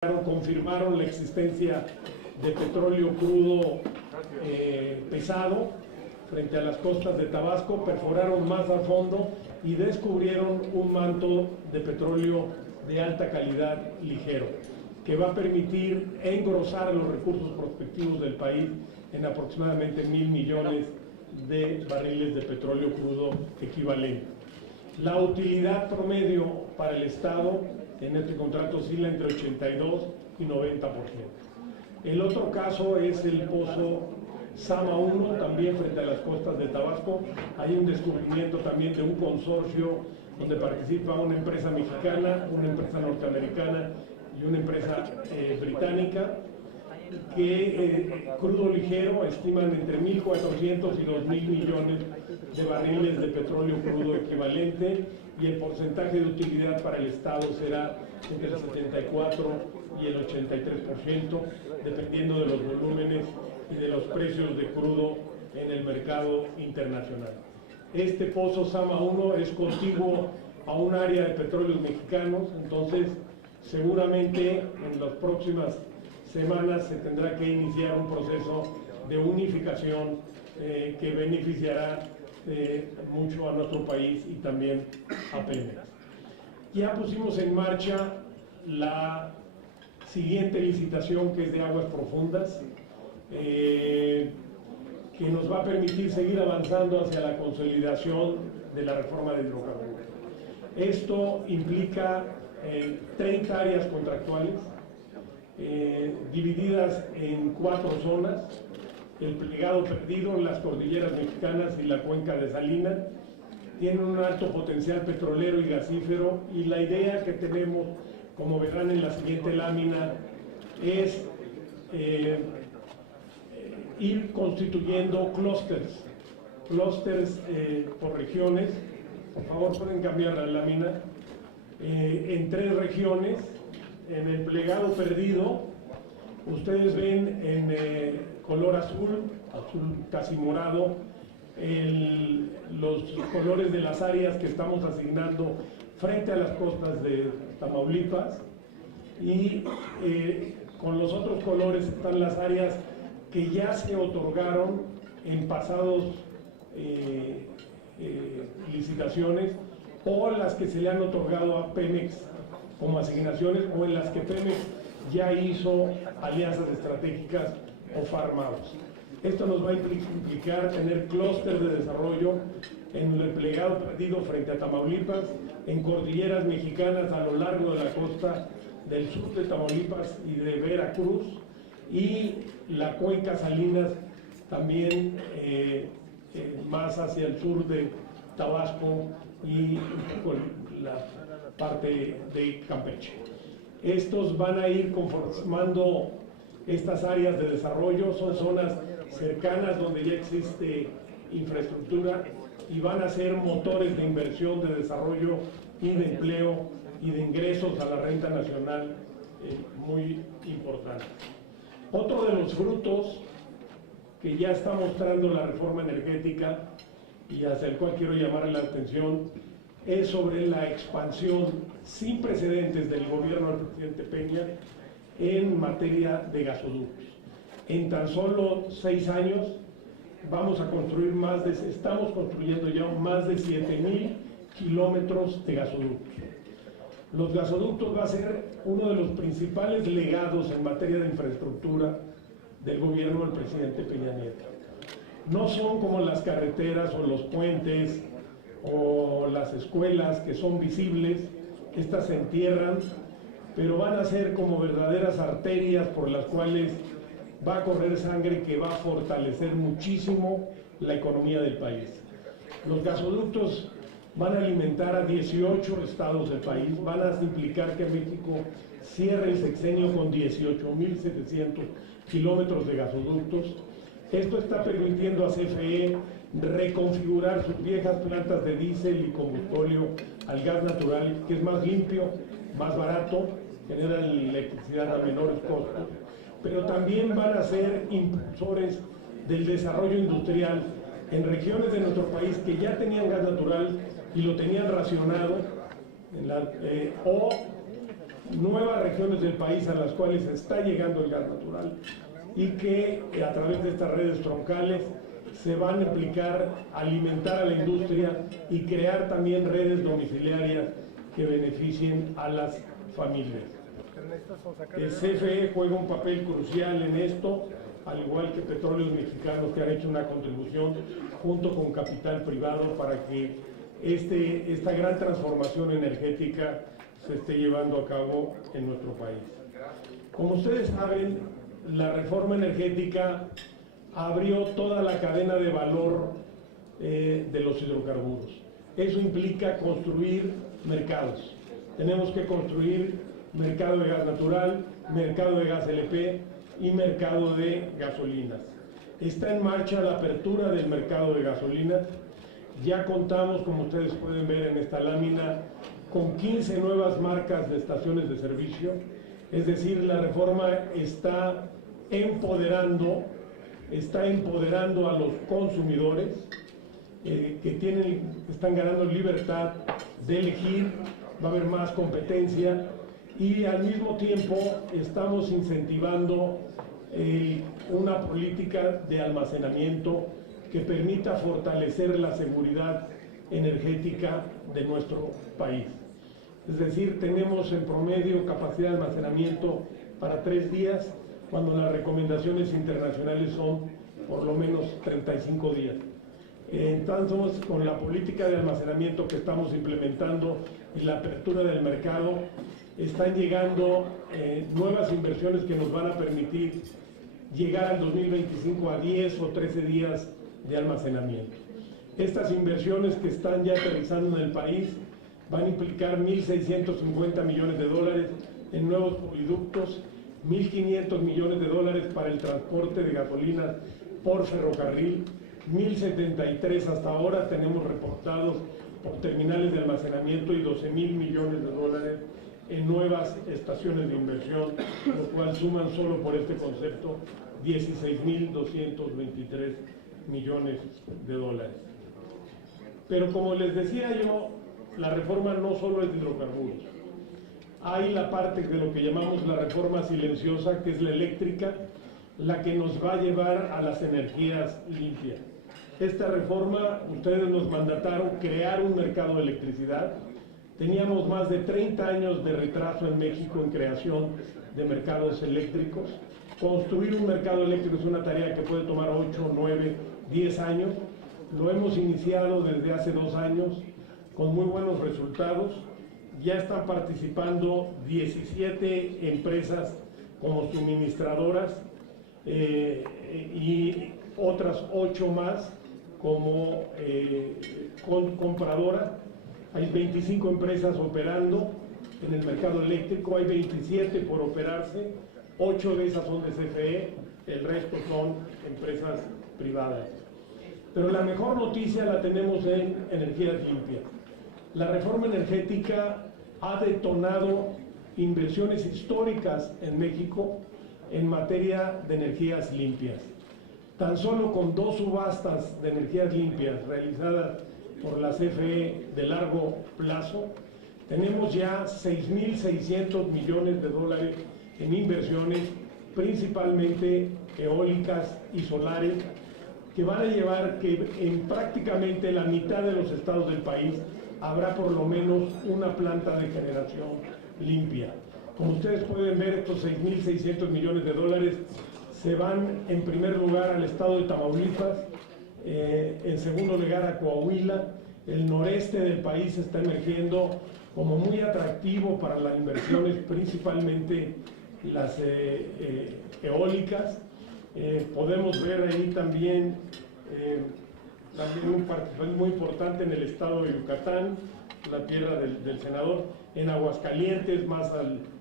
confirmaron la existencia de petróleo crudo pesado frente a las costas de Tabasco, perforaron más a fondo y descubrieron un manto de petróleo de alta calidad ligero, que va a permitir engrosar los recursos prospectivos del país en aproximadamente 1.000 millones de barriles de petróleo crudo equivalente. La utilidad promedio para el Estado en este contrato oscila entre 82 y 90%. El otro caso es el pozo Zama 1, también frente a las costas de Tabasco. Hay un descubrimiento también de un consorcio donde participa una empresa mexicana, una empresa norteamericana y una empresa británica, que crudo ligero estiman entre 1.400 y 2.000 millones de barriles de petróleo crudo equivalente, y el porcentaje de utilidad para el Estado será entre el 74 y el 83%, dependiendo de los volúmenes y de los precios de crudo en el mercado internacional. Este pozo Zama 1 es contiguo a un área de petróleos mexicanos, entonces seguramente en las próximas semanas se tendrá que iniciar un proceso de unificación que beneficiará mucho a nuestro país y también a Pemex. Ya pusimos en marcha la siguiente licitación, que es de aguas profundas, que nos va a permitir seguir avanzando hacia la consolidación de la reforma de hidrocarburos. Esto implica 30 áreas contractuales divididas en 4 zonas: el Plegado Perdido, las cordilleras mexicanas y la cuenca de Salinas. Tienen un alto potencial petrolero y gasífero, y la idea que tenemos, como verán en la siguiente lámina, es ir constituyendo clústeres por regiones. Por favor, pueden cambiar la lámina. En 3 regiones. En el Plegado Perdido, ustedes ven en color azul casi morado, los colores de las áreas que estamos asignando frente a las costas de Tamaulipas, y con los otros colores están las áreas que ya se otorgaron en pasados licitaciones, o las que se le han otorgado a Pemex como asignaciones, o en las que Pemex ya hizo alianzas estratégicas o farm-outs. Esto nos va a implicar tener clústeres de desarrollo en el Plegado Perdido frente a Tamaulipas, en cordilleras mexicanas a lo largo de la costa del sur de Tamaulipas y de Veracruz, y la cuenca Salinas también más hacia el sur de Tabasco y un poco la parte de Campeche. Estos van a ir conformando estas áreas de desarrollo. Son zonas cercanas donde ya existe infraestructura y van a ser motores de inversión, de desarrollo y de empleo y de ingresos a la renta nacional muy importante. Otro de los frutos que ya está mostrando la reforma energética, y hacia el cual quiero llamar la atención, es sobre la expansión sin precedentes del gobierno del presidente Peña en materia de gasoductos. En tan solo 6 años vamos a construir estamos construyendo ya más de 7.000 kilómetros de gasoductos. Los gasoductos va a ser uno de los principales legados en materia de infraestructura del gobierno del presidente Peña Nieto. No son como las carreteras o los puentes o las escuelas, que son visibles. Estas se entierran, pero van a ser como verdaderas arterias por las cuales va a correr sangre, que va a fortalecer muchísimo la economía del país. Los gasoductos van a alimentar a 18 estados del país, van a implicar que México cierre el sexenio con 18.700 kilómetros de gasoductos. Esto está permitiendo a CFE reconfigurar sus viejas plantas de diésel y combustóleo al gas natural, que es más limpio, más barato, genera electricidad a menores costos, pero también van a ser impulsores del desarrollo industrial en regiones de nuestro país que ya tenían gas natural y lo tenían racionado, o nuevas regiones del país a las cuales está llegando el gas natural y que a través de estas redes troncales se van a implicar alimentar a la industria y crear también redes domiciliarias que beneficien a las familias. El CFE juega un papel crucial en esto, al igual que Petróleos Mexicanos, que han hecho una contribución junto con capital privado para que esta gran transformación energética se esté llevando a cabo en nuestro país. Como ustedes saben, la reforma energética abrió toda la cadena de valor de los hidrocarburos. Eso implica construir mercados. Tenemos que construir mercado de gas natural, mercado de gas LP y mercado de gasolinas. Está en marcha la apertura del mercado de gasolinas. Ya contamos, como ustedes pueden ver en esta lámina, con 15 nuevas marcas de estaciones de servicio. Es decir, la reforma está empoderando a los consumidores que están ganando libertad de elegir, va a haber más competencia y al mismo tiempo estamos incentivando una política de almacenamiento que permita fortalecer la seguridad energética de nuestro país. Es decir, tenemos en promedio capacidad de almacenamiento para 3 días, cuando las recomendaciones internacionales son por lo menos 35 días. Entonces, con la política de almacenamiento que estamos implementando y la apertura del mercado, están llegando nuevas inversiones que nos van a permitir llegar al 2025 a 10 o 13 días de almacenamiento. Estas inversiones que están ya aterrizando en el país van a implicar 1.650 millones de dólares en nuevos poliductos, 1.500 millones de dólares para el transporte de gasolinas por ferrocarril, 1.073 hasta ahora tenemos reportados por terminales de almacenamiento y 12.000 millones de dólares en nuevas estaciones de inversión, lo cual suman solo por este concepto 16.223 millones de dólares. Pero como les decía yo, la reforma no solo es de hidrocarburos. Hay la parte de lo que llamamos la reforma silenciosa, que es la eléctrica, la que nos va a llevar a las energías limpias. Esta reforma, ustedes nos mandataron crear un mercado de electricidad. Teníamos más de 30 años de retraso en México en creación de mercados eléctricos. Construir un mercado eléctrico es una tarea que puede tomar 8, 9, 10 años. Lo hemos iniciado desde hace 2 años con muy buenos resultados. Ya están participando 17 empresas como suministradoras y otras 8 más como compradoras. Hay 25 empresas operando en el mercado eléctrico, hay 27 por operarse, 8 de esas son de CFE, el resto son empresas privadas. Pero la mejor noticia la tenemos en energías limpias. La reforma energética ha detonado inversiones históricas en México en materia de energías limpias. Tan solo con 2 subastas de energías limpias realizadas por la CFE de largo plazo, tenemos ya 6.600 millones de dólares en inversiones, principalmente eólicas y solares, que van a llevar que en prácticamente la mitad de los estados del país habrá por lo menos una planta de generación limpia. Como ustedes pueden ver, estos 6.600 millones de dólares se van en primer lugar al estado de Tamaulipas, en segundo lugar a Coahuila. El noreste del país está emergiendo como muy atractivo para las inversiones, principalmente las eólicas. Podemos ver ahí también un participante muy importante en el estado de Yucatán, la tierra del senador, en Aguascalientes, más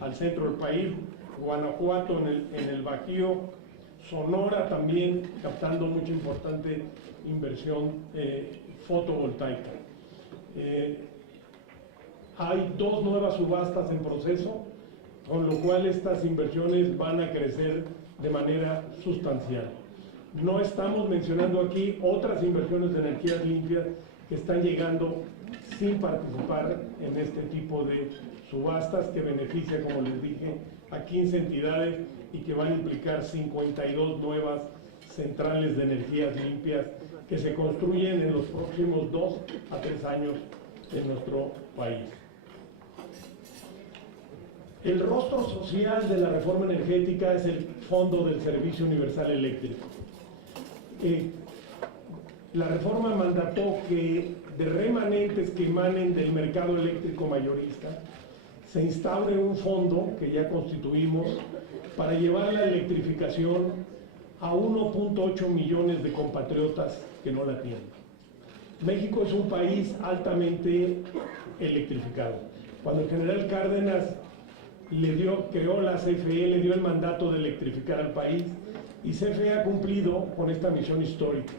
al centro del país, Guanajuato en el Bajío, Sonora también captando mucha importante inversión fotovoltaica. Hay 2 nuevas subastas en proceso, con lo cual estas inversiones van a crecer de manera sustancial. No estamos mencionando aquí otras inversiones de energías limpias que están llegando sin participar en este tipo de subastas que beneficia, como les dije, a 15 entidades y que van a implicar 52 nuevas centrales de energías limpias que se construyen en los próximos 2 a 3 años en nuestro país. El rostro social de la reforma energética es el Fondo del Servicio Universal Eléctrico. La reforma mandató que de remanentes que emanen del mercado eléctrico mayorista se instaure un fondo que ya constituimos para llevar la electrificación a 1.8 millones de compatriotas que no la tienen. México es un país altamente electrificado. Cuando el general Cárdenas creó la CFE, le dio el mandato de electrificar al país, y CFE ha cumplido con esta misión histórica.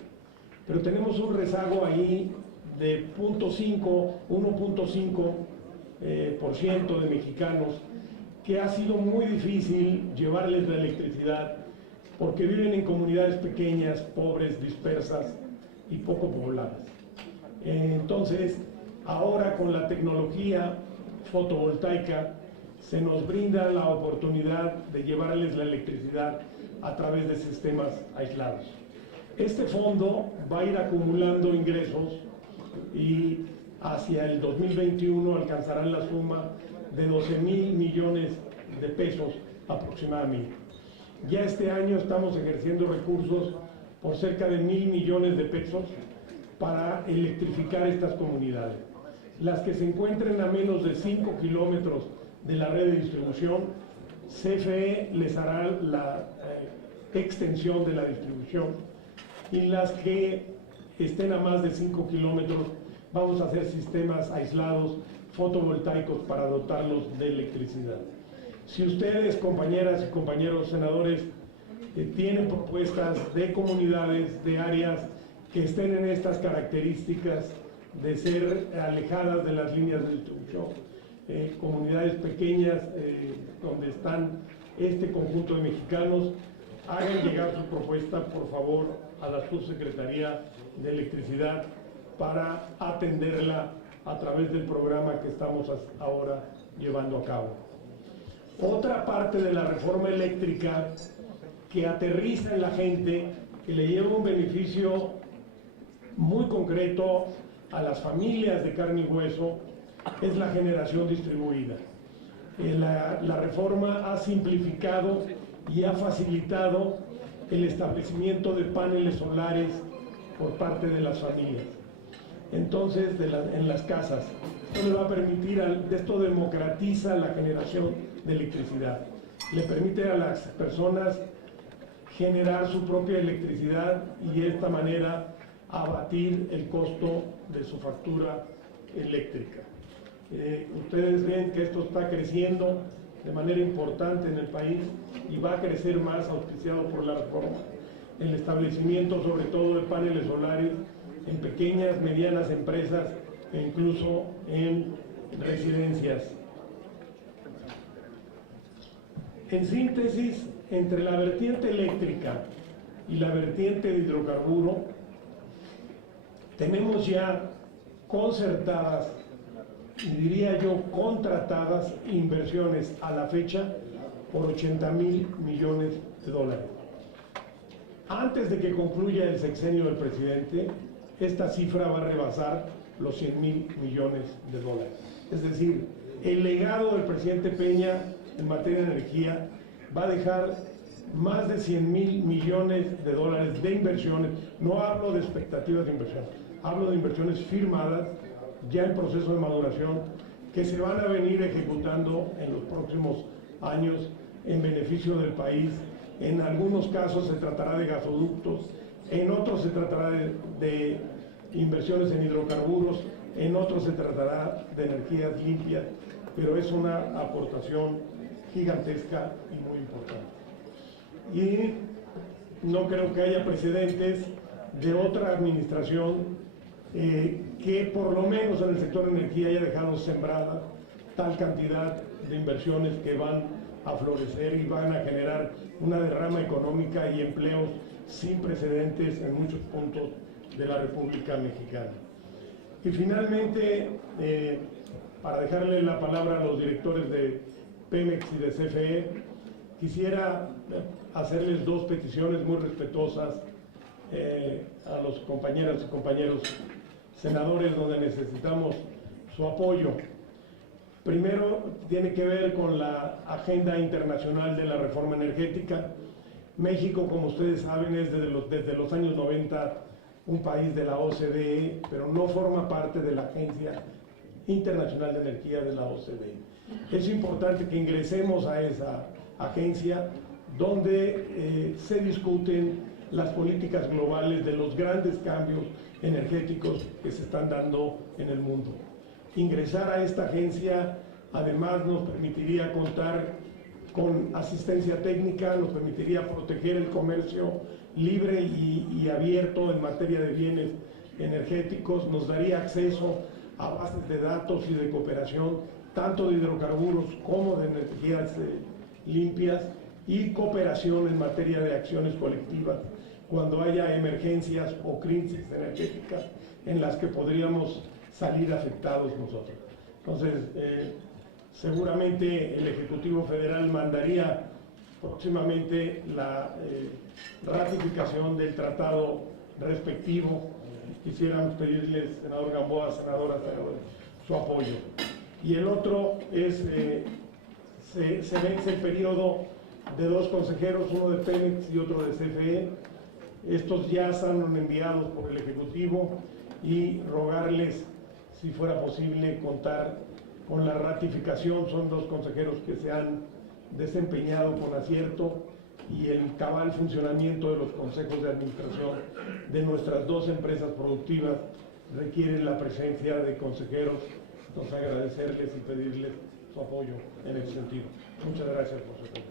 Pero tenemos un rezago ahí de 1.5% de mexicanos, que ha sido muy difícil llevarles la electricidad porque viven en comunidades pequeñas, pobres, dispersas y poco pobladas. Entonces, ahora con la tecnología fotovoltaica se nos brinda la oportunidad de llevarles la electricidad a través de sistemas aislados. Este fondo va a ir acumulando ingresos y hacia el 2021 alcanzarán la suma de 12,000 millones de pesos aproximadamente. Ya este año estamos ejerciendo recursos por cerca de 1,000 millones de pesos para electrificar estas comunidades. Las que se encuentren a menos de 5 kilómetros de la red de distribución, CFE les hará la extensión de la distribución, y las que estén a más de 5 kilómetros vamos a hacer sistemas aislados fotovoltaicos para dotarlos de electricidad. Si ustedes, compañeras y compañeros senadores, tienen propuestas de comunidades, de áreas que estén en estas características de ser alejadas de las líneas de distribución, comunidades pequeñas donde están este conjunto de mexicanos, hagan llegar su propuesta, por favor, a la Subsecretaría de Electricidad para atenderla a través del programa que estamos ahora llevando a cabo. Otra parte de la reforma eléctrica que aterriza en la gente, que le lleva un beneficio muy concreto a las familias de carne y hueso, es la generación distribuida. La reforma ha simplificado y ha facilitado el establecimiento de paneles solares por parte de las familias. Entonces, en las casas, esto le va a permitir, esto democratiza la generación de electricidad. Le permite a las personas generar su propia electricidad y de esta manera abatir el costo de su factura eléctrica. Ustedes ven que esto está creciendo de manera importante en el país y va a crecer más, auspiciado por la reforma. El establecimiento sobre todo de paneles solares en pequeñas, medianas empresas e incluso en residencias. En síntesis, entre la vertiente eléctrica y la vertiente de hidrocarburo, tenemos ya concertadas y diría yo contratadas inversiones a la fecha por 80,000 millones de dólares. Antes de que concluya el sexenio del presidente, esta cifra va a rebasar los 100,000 millones de dólares. Es decir, el legado del presidente Peña en materia de energía va a dejar más de 100,000 millones de dólares de inversiones. No hablo de expectativas de inversión, hablo de inversiones firmadas, ya en proceso de maduración, que se van a venir ejecutando en los próximos años en beneficio del país. En algunos casos se tratará de gasoductos, en otros se tratará de inversiones en hidrocarburos, en otros se tratará de energías limpias, pero es una aportación gigantesca y muy importante. Y no creo que haya precedentes de otra administración que por lo menos en el sector de energía haya dejado sembrada tal cantidad de inversiones que van a florecer y van a generar una derrama económica y empleos sin precedentes en muchos puntos de la República Mexicana. Y finalmente, para dejarle la palabra a los directores de Pemex y de CFE, quisiera hacerles dos peticiones muy respetuosas a los compañeras y compañeros senadores, donde necesitamos su apoyo. Primero, tiene que ver con la agenda internacional de la reforma energética. México, como ustedes saben, es desde los años 90 un país de la OCDE, pero no forma parte de la Agencia Internacional de Energía de la OCDE. Es importante que ingresemos a esa agencia donde se discuten las políticas globales de los grandes cambios energéticos que se están dando en el mundo. Ingresar a esta agencia además nos permitiría contar con asistencia técnica, nos permitiría proteger el comercio libre y abierto en materia de bienes energéticos, nos daría acceso a bases de datos y de cooperación, tanto de hidrocarburos como de energías limpias, y cooperación en materia de acciones colectivas cuando haya emergencias o crisis energéticas en las que podríamos salir afectados nosotros. Entonces, seguramente el Ejecutivo Federal mandaría próximamente la ratificación del tratado respectivo. Quisiéramos pedirles, senador Gamboa, senadora, su apoyo. Y el otro es, se vence el periodo de dos consejeros, uno de Pemex y otro de CFE. Estos ya están enviados por el Ejecutivo y rogarles, si fuera posible, contar con la ratificación. Son dos consejeros que se han desempeñado con acierto, y el cabal funcionamiento de los consejos de administración de nuestras dos empresas productivas requieren la presencia de consejeros. Entonces, agradecerles y pedirles su apoyo en ese sentido. Muchas gracias por su atención.